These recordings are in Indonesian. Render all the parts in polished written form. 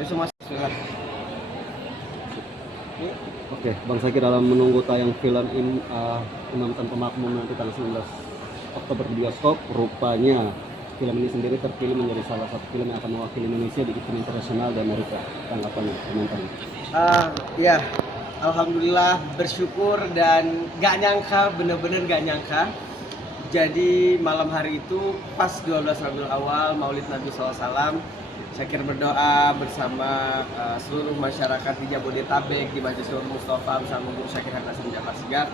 Jadi semua surat. Oke, Bang Syakir, dalam menunggu tayang film Imam Tanpa Makmum nanti tanggal 19 Oktober di bioskop, rupanya film ini sendiri terpilih menjadi salah satu film yang akan mewakili Indonesia di event internasional di Amerika. Tanggapannya, komentarnya? Ya, alhamdulillah, bersyukur dan gak nyangka, bener-bener gak nyangka. Jadi malam hari itu pas 12 Rabiul Awal, Maulid Nabi SAW, Syakir berdoa bersama seluruh masyarakat di Jabodetabek, di Masjid Nur Mustafa bersama Guru Syakir Hasan Jafar Sigaf.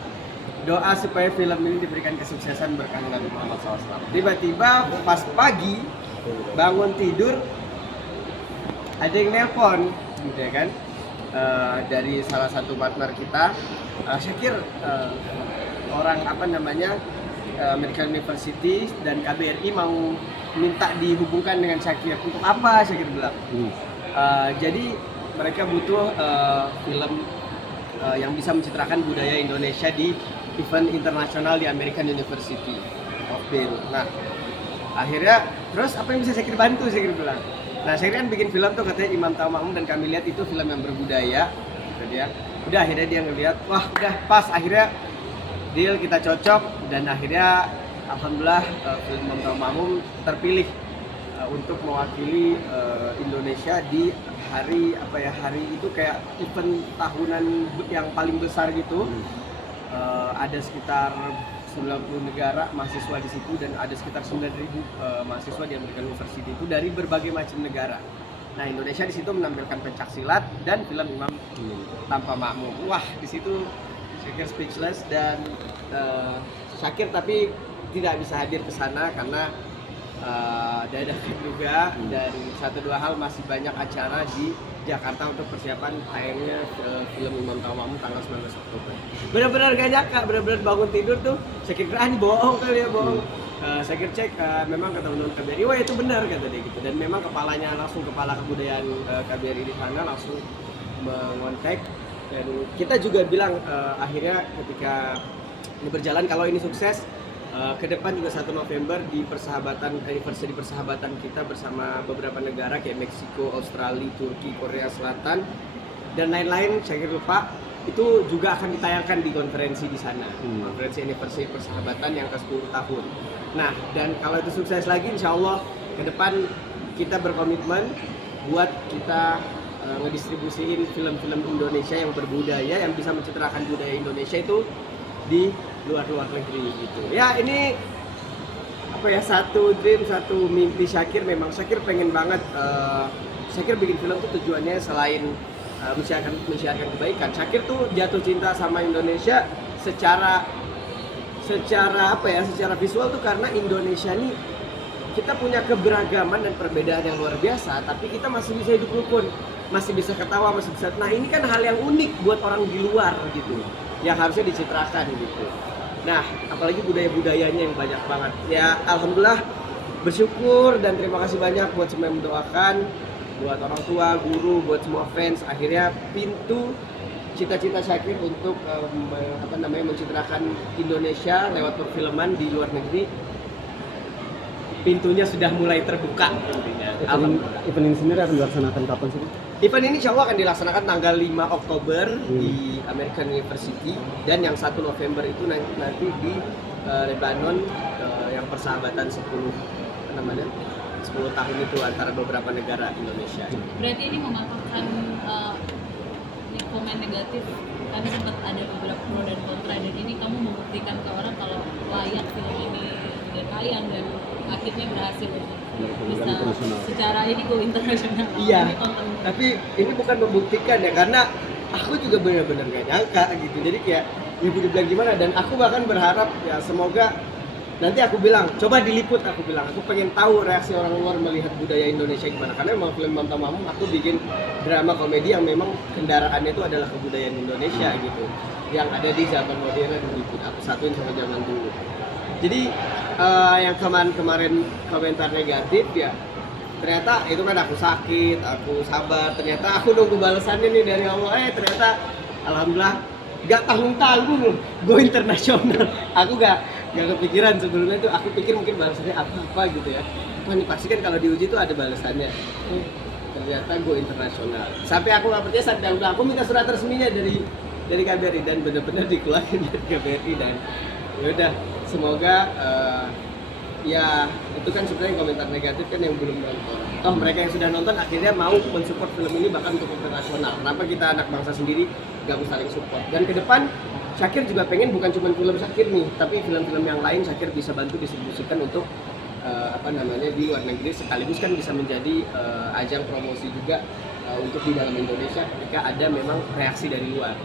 Doa supaya film ini diberikan kesuksesan berkah Nabi Muhammad SAW. Tiba-tiba pas pagi bangun tidur ada yang nelpon, gitu ya kan, dari salah satu partner kita, Syakir, orang American University dan KBRI mau minta dihubungkan dengan Syakir. Untuk apa? Syakir bilang. Jadi mereka butuh film yang bisa mencitrakan budaya Indonesia di event internasional di American University of Beirut. Nah, akhirnya terus apa yang bisa Syakir bantu? Syakir bilang. Nah, Syakir kan bikin film tuh katanya Imam Tanpa Makmum, dan kami lihat itu film yang berbudaya, gitu dia. Udah, akhirnya dia ngeliat, wah udah pas, akhirnya deal, kita cocok, dan akhirnya alhamdulillah film Imam Tanpa Makmum terpilih untuk mewakili Indonesia di hari itu kayak event tahunan yang paling besar gitu. Ada sekitar 90 negara mahasiswa di situ, dan ada sekitar 9.000 mahasiswa di American University itu dari berbagai macam negara. Nah, Indonesia di situ menampilkan pencak silat dan film Imam Tanpa Makmum. Wah, di situ Syakir speechless, dan Syakir tapi tidak bisa hadir ke sana karena dadakan juga, dan satu dua hal masih banyak acara di Jakarta untuk persiapan tayangnya film Imam Tanpa Makmum tanggal 19 Oktober. Benar-benar gak nyangka, benar-benar bangun tidur tuh Syakir kira ini bohong kali ya, bohong. Syakir cek, memang kata teman-teman KBRI, wah itu benar kata dia gitu, dan memang kepala kebudayaan KBRI di sana langsung mengontak, dan kita juga bilang akhirnya ketika ini berjalan, kalau ini sukses, ke depan juga 1 November di anniversary persahabatan kita bersama beberapa negara kayak Meksiko, Australia, Turki, Korea Selatan, dan lain-lain, Syakir lupa, itu juga akan ditayangkan di konferensi di sana, konferensi anniversary persahabatan yang ke-10 tahun. Nah, dan kalau itu sukses lagi, insya Allah ke depan kita berkomitmen buat kita ngedistribusiin film-film Indonesia yang berbudaya, yang bisa mencitrakan budaya Indonesia itu di luar negeri gitu. Ya, ini satu dream, satu mimpi Syakir. Memang Syakir pengen banget, Syakir bikin film tuh tujuannya selain mensiarkan kebaikan. Syakir tuh jatuh cinta sama Indonesia secara visual tuh, karena Indonesia nih kita punya keberagaman dan perbedaan yang luar biasa, tapi kita masih bisa hidup rukun, masih bisa ketawa, masih bisa. Nah, ini kan hal yang unik buat orang di luar gitu, yang harusnya dicitrakan gitu. Nah, apalagi budaya-budayanya yang banyak banget. Ya, alhamdulillah bersyukur dan terima kasih banyak buat semua yang mendoakan, buat orang tua, guru, buat semua fans. Akhirnya pintu cita-cita Syakir untuk mencitrakan Indonesia lewat perfilman di luar negeri, pintunya sudah mulai terbuka intinya. Event ini sendiri akan dilaksanakan kapan sih? Event ini insya Allah akan dilaksanakan tanggal 5 Oktober di American University, dan yang 1 November itu nanti di Lebanon, yang persahabatan 10 tahun itu antara beberapa negara Indonesia. Berarti ini mematahkan komen negatif, karena sempat ada beberapa pro dan kontra, dan ini kamu membuktikan ke orang kalau layak film ini ditayang dan akhirnya berhasil bisa secara ini go internasional. Iya, tapi ini bukan membuktikan ya, karena aku juga benar-benar gak nyangka gitu. Jadi kayak ibu dibilang gimana, dan aku bahkan berharap ya semoga nanti aku bilang coba diliput, aku pengen tahu reaksi orang luar melihat budaya Indonesia gimana, karena memang film Imam Tanpa Makmum aku bikin drama komedi yang memang kendaraannya itu adalah kebudayaan Indonesia gitu, yang ada di zaman modern gitu. Aku satuin sama zaman dulu. Jadi yang kemarin komentar negatif ya, ternyata itu kan aku sakit, aku sabar, ternyata aku nunggu balasannya nih dari Allah. Ternyata alhamdulillah gak tanggung-tanggung go internasional. Aku gak kepikiran sebelumnya tuh, aku pikir mungkin balasannya apa gitu ya. Wah, ini pasti kan kalau diuji tuh ada balasannya. ternyata go internasional. Sampai aku nggak percaya, sampai aku minta surat resminya dari KBRI dan benar-benar dikeluarin dari KBRI. Dan ya udah, semoga ya itu kan sebenarnya komentar negatif kan yang belum nonton. Toh mereka yang sudah nonton akhirnya mau mensupport film ini bahkan untuk internasional. Kenapa kita anak bangsa sendiri gak bisa saling support? Dan ke depan Syakir juga pengen bukan cuma film Syakir nih, tapi film-film yang lain Syakir bisa bantu distribusikan untuk di luar negeri, sekaligus kan bisa menjadi ajang promosi juga untuk di dalam Indonesia ketika ada memang reaksi dari luar.